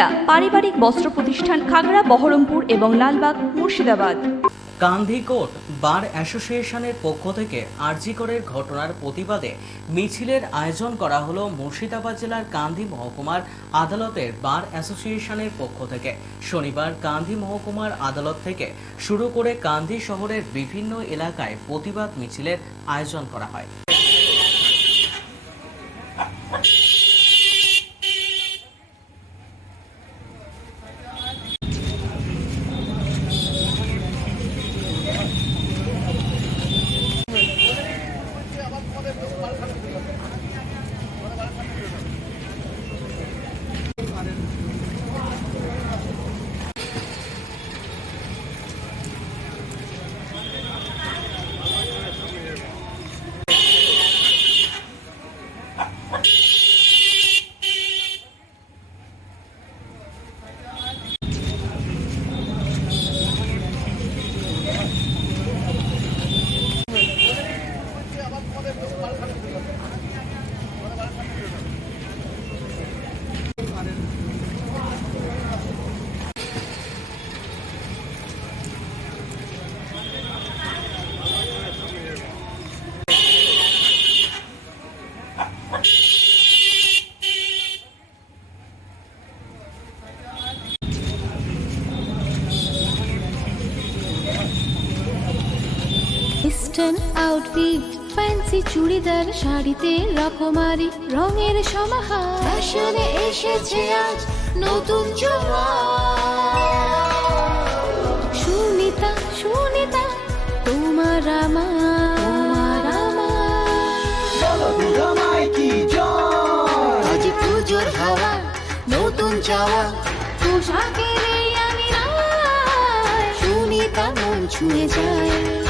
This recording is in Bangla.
সুনিতা পারিবারিক বস্ত্র প্রতিষ্ঠান খাগড়া, বহরমপুর এবং লালবাগ, মুর্শিদাবাদ। কান্ধিকোট বার অ্যাসোসিয়েশনের পক্ষ থেকে আরজিকরের ঘটনার প্রতিবাদে মিছিলের আয়োজন করা হলো মুর্শিদাবাদ জেলার কান্ধি মহকুমার আদালতের বার অ্যাসোসিয়েশনের পক্ষ থেকে। শনিবার কান্ধি মহকুমার আদালত থেকে শুরু করে কান্ধি শহরের বিভিন্ন এলাকায় প্রতিবাদ মিছিলের আয়োজন করা হয়। ওয়েস্টার্ন আউটফিট ফ্যান্সি চুড়িদার শাড়িতে রকমারি রঙের সমাহার। ফ্যাশনে এসেছে আজ নতুন সুনিতা সুনিতা তোমার আমার। আমার। আজ পুজোর হাওয়া নতুন চাওয়া। পোশাকের সুনিতা মন ছুঁয়ে যায়।